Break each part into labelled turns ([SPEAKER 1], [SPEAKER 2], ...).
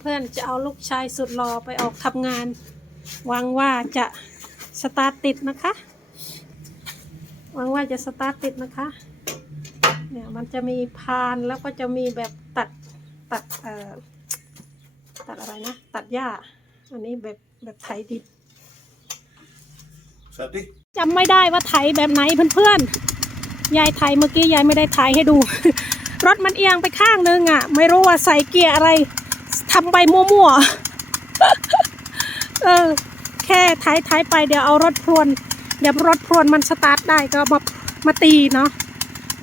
[SPEAKER 1] เพื่อนๆจะเอาลูกชายสุดหล่อไปออกทำงานหวังว่าจะสตาร์ทติดนะคะหวังว่าจะสตาร์ทติดนะคะ เนี่ยมันจะมีพานแล้วก็จะมีแบบตัดตัดเอ่อตัดอะไรนะ ตัดหญ้า อันนี้แบบแบบไถดิน
[SPEAKER 2] Zet die.
[SPEAKER 1] จำไม่ได้ว่าไถแบบไหนเพื่อนๆ ยายไถเมื่อกี้ยายไม่ได้ไถให้ดู รถมันเอียงไปข้างนึงอะ ไม่รู้ว่าใส่เกียร์อะไร ทำไปมั่วๆ เออ แค่ไถไถไปเดี๋ยวเอารถพรวน เดี๋ยวรถพรวนมันสตาร์ทได้ก็มามาตีเนาะ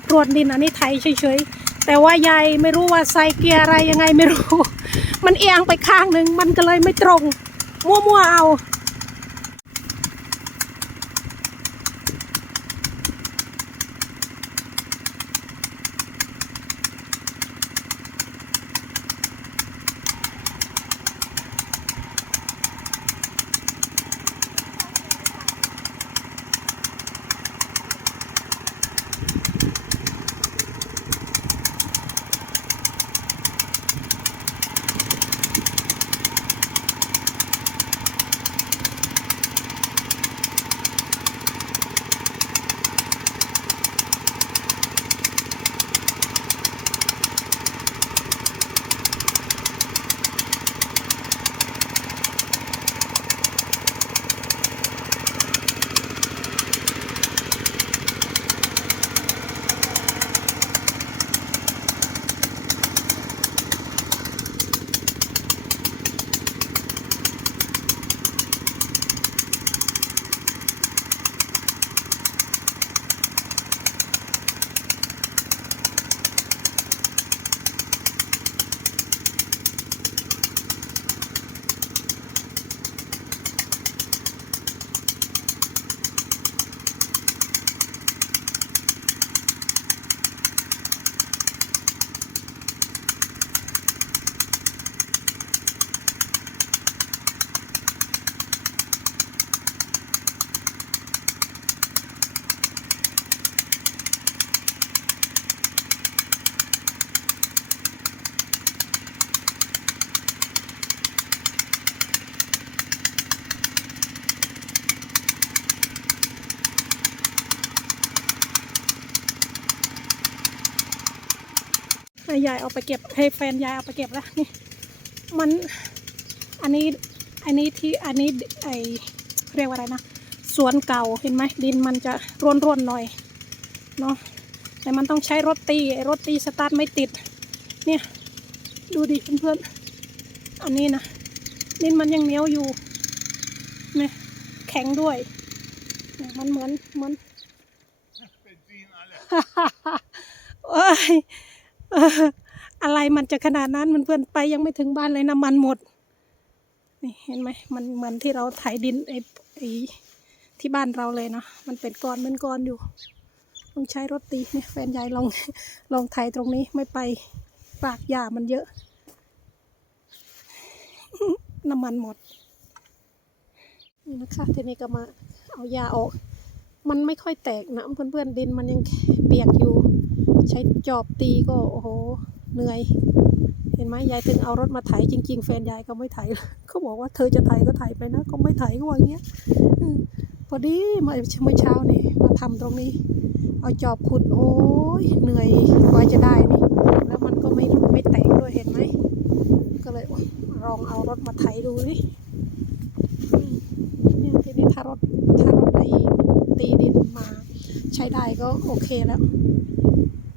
[SPEAKER 1] พรวนดินอันนี้ไถเฉยๆ แต่ว่ายายไม่รู้ว่าใส่เกียร์อะไรยังไงไม่รู้ มันเอียงไปข้างหนึ่งมันก็เลยไม่ตรง มั่วๆเอา ยายเอาไปเก็บให้แฟนยายเอาไปเก็บแล้วนี่มันอันนี้อันนี้ที่อันนี้ไอเรียกว่าอะไรนะสวนเก่าเห็นไหมดินมันจะร่วนร่วนๆหน่อยเนาะแต่มันต้องใช้รถตีรถตีสตาร์ทไม่ติด เนี่ยดูดิเพื่อนๆอันนี้นะดินมันยังเหนียวอยู่เนี่ยแข็งด้วยมันเหมือนเหมือน
[SPEAKER 2] Benzin alle.
[SPEAKER 1] เอ้ย อะไรมันจะขนาดนั้นมันเพื่อนไปยังไม่ถึงบ้านเลยน้ำมันหมด นี่เห็นไหมมันเหมือนที่เราไถดินไอ้ไอ้ที่บ้านเราเลยเนาะมันเป็นก้อนเป็นก้อนอยู่ต้องใช้รถตีเนี่ยแฟนยายลองลองไถตรงนี้ไม่ไปปากหญ้ามันเยอะ น้ำมันหมดนี่นะคะทีนี้ก็มาเอาหญ้าออก มันไม่ค่อยแตกนะเพื่อนๆดินมันยังเปียกอยู่ ใช้จอบตีก็โอ้โหเหนื่อย เห็นไหมยายถึงเอารถมาไถจริง ๆ แฟนยายก็ไม่ไถเขาบอกว่าเธอจะไถก็ไถไปนะ ก็ไม่ไถก็ว่าอย่างเงี้ยพอดีเมื่อเมื่อเช้านี่มาทำตรงนี้ เอาจอบขุดโอ้ยเหนื่อยกว่าจะได้นี่แล้วมันก็ไม่ไม่แตกด้วยเห็นไหมก็เลยลองเอารถมาไถดูสิอืมเนี่ยทีนี้ถ้ารถถ้ารถไอตีดินมา ใช้ได้ก็โอเคแล้ว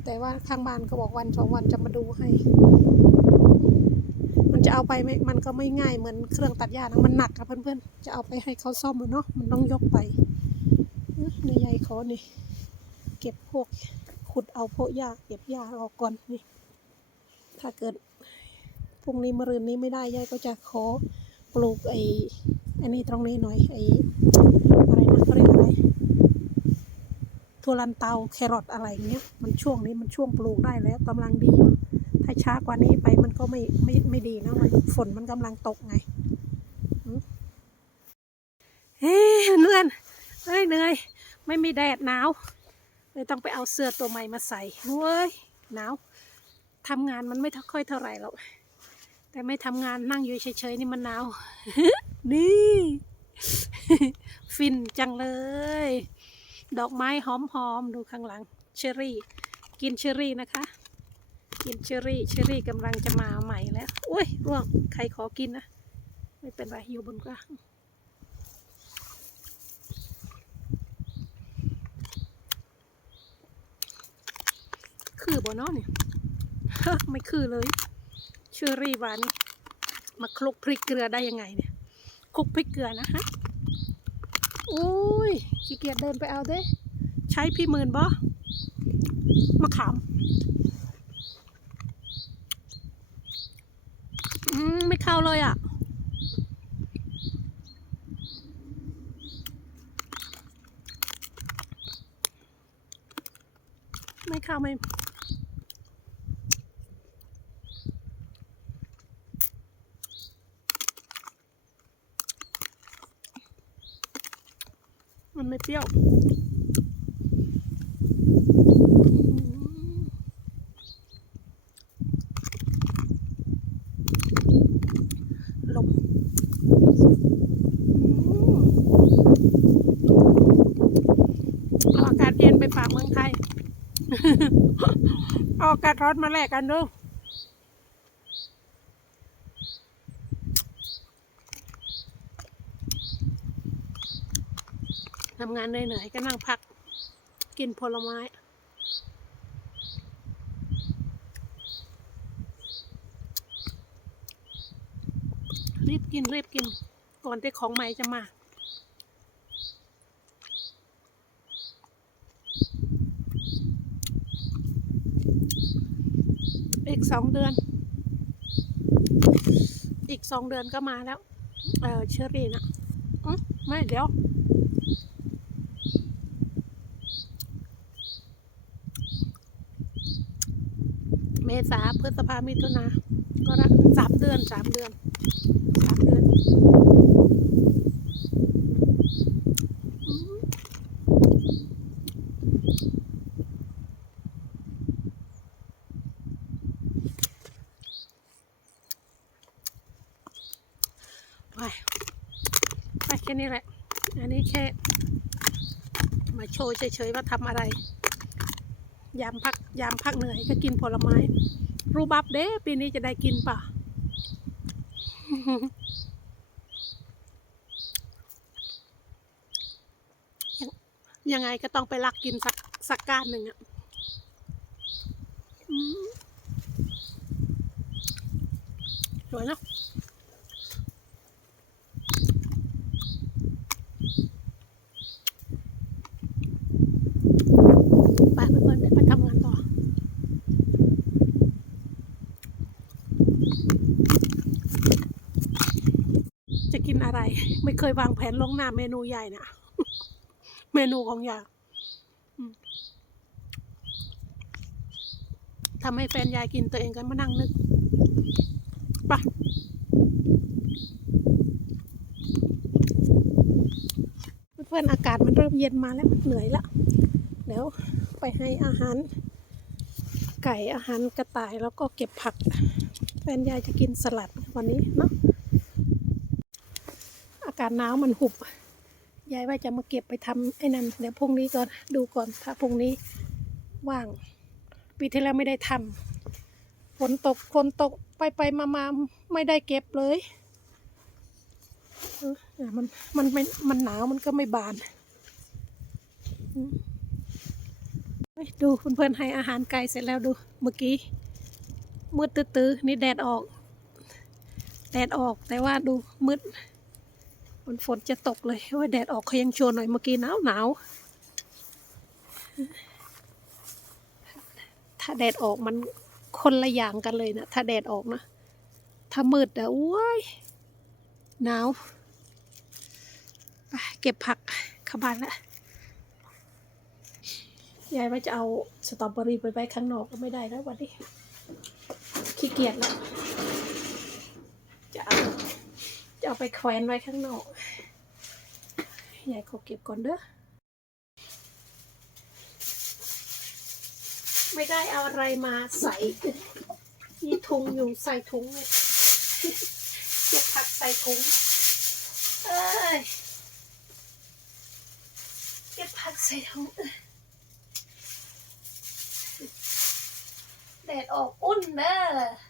[SPEAKER 1] แต่ว่าข้างบ้านก็บอกวันสองวันจะมาดูให้ มันจะเอาไปไหมมันก็ไม่ง่ายเหมือนเครื่องตัดหญ้านะมันหนักอะเพื่อนๆ จะเอาไปให้เขาซ่อมเนาะ มันต้องยกไปเอ้ยในใยเขานี่ เก็บพวกขุดเอาพวกหญ้าเก็บหญ้าออกก่อนนี่ ถ้าเกิดพรุ่งนี้มะรืนนี้ไม่ได้ยายก็จะขอปลูกไอ้อันนี้ตรงนี้หน่อยไอ้อะไรนะเขาเรียกอะไร ถั่วลันเตาแครอทอะไรเงี้ยมันช่วงนี้มันช่วงปลูกได้แล้วกำลังดีถ้าช้ากว่านี้ไปมันก็ไม่ไม่ไม่ดีนะมันฝนมันกำลังตกไงเฮ้ยเพื่อนเฮ้ยเหนื่อยไม่มีแดดหนาวเลยต้องไปเอาเสื้อตัวใหม่มาใส่เว้ยหนาวทำงานมันไม่ค่อยเท่าไหร่หรอกแต่ไม่ทำงานนั่งอยู่เฉยๆนี่มันหนาว นี่ ฟินจังเลย ดอกไม้หอมๆดูข้างหลังเชอรี่ กินเชอรี่นะคะ กินเชอรี่เชอรี่กำลังจะมาใหม่แล้วอุ้ยร่วงใครขอกินนะไม่เป็นไรอยู่บนกลางคือบ่เนาะเนี่ยไม่คือเลยเชอรี่หวานมาคลุกพริกเกลือได้ยังไงเนี่ยคลุกพริกเกลือนะฮะ อุ้ยขี้เกียจเดินไปเอาเด้ ใช้พี่หมื่นบ่มาขามอืมไม่เข้าเลยอะ ไม่เข้าไม่ มันไม่เปรี้ยวลมอาอกาศเย็นไปฝากเมืองไทยออากาศร้อนมาแลกกันดู ทำงานเหนื่อยๆก็นั่งพัก กินผลไม้ รีบกินรีบกิน ก่อนที่ของใหม่จะมาอีกสองเดือน อีกสองเดือนก็มาแล้ว เออเชอรี่นะอืมไม่เดี๋ยว ษาพฤษภามิถุนาก็ละสามเดือนสามเดือนสามเดือนไปไปแค่นี้แหละ อันนี้แค่ มาโชว์เฉยๆว่าทำอะไร ยามพักยามพักเหนื่อยก็กินผลไม้ รูบับเด้ปีนี้จะได้กินป่ะยังยังไงก็ต้องไปลักกินสักสักกานหนึ่งอะสวยเนอะไปเพื่อนๆเดี๋ยวไปทำงานต่อ จะกินอะไร ไม่ เคยวางแผนลงหน้าเมนูใหญ่นะเมนูของยายทำให้แฟนยายกินตัวเองกันมานั่งนึกไปะเพื่อนอากาศมันเริ่มเย็นมาแล้วเหนื่อยละเดี๋ยวไปให้อาหาร ไก่อาหารกระต่ายแล้วก็เก็บผัก แฟนยายจะกินสลัดวันนี้เนาะากาศหนาวมันหุบยายว่าจะมาเก็บไปทำไอ้นั่นเดี๋ยวพรุ่งนี้ก่อนดูก่อนถ้าพรุ่งนี้ว่าง ปีที่แล้วไม่ได้ทำฝนตกฝนตกไปไปมามาไม่ได้เก็บเลยเออมันมันไม่มันหนาวมันก็ไม่บานอืมเฮ้ยดูเพื่อนๆให้อาหารไก่เสร็จแล้วดูเมื่อกี้มืดตื้อๆนี่แดดออก แดดออกแต่ว่าดูมืด นฝนจะตกเลยว่าแดดออกเขายังชว์หน่อยเมื่อกี้หนาวหนาวถ้าแดดออกมันคนละอย่างกันเลยนะถ้าแดดออกนะถ้ามืดอะอุ้ยหนาวเก็บผักขบานละยายว่าจะเอาสตรอเบอรี่ไปไว้ข้างนอกก็ไม่ได้แล้ววันนี้ขี้เกียจแล้วจะเอา จะ เอาไปแขวนไว้ข้างนอกยายขอเก็บก่อนเด้อ ไม่ได้เอาอะไรมาใส่มีถุงอยู่ใส่ถุงเนี่ยเก็บผักใส่ถุง เอ้ย เก็บผักใส่ถุงแดดออกอุ่นเด้อ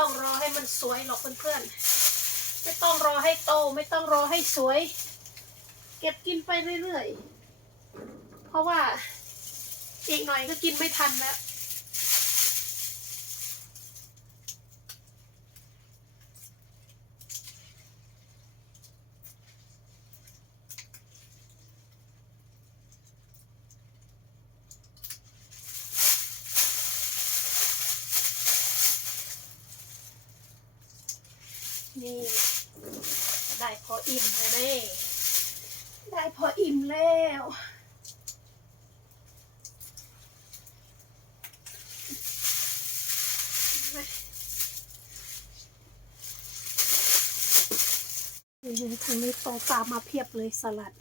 [SPEAKER 1] ต้องรอให้มันสวยหรอกเพื่อนๆ ไม่ต้องรอให้โต ไม่ต้องรอให้สวย เก็บกินไปเรื่อยๆ เพราะว่าอีกหน่อยก็กินไม่ทันแล้ว นี่ ได้พออิ่มแล้วนี่ ได้พออิ่มแล้วนี่ไงทางนี้โตตามมาเพียบเลยสลัด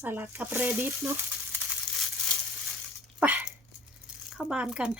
[SPEAKER 1] สลัดกับเรดิสเนาะ ไป เข้าบ้านกัน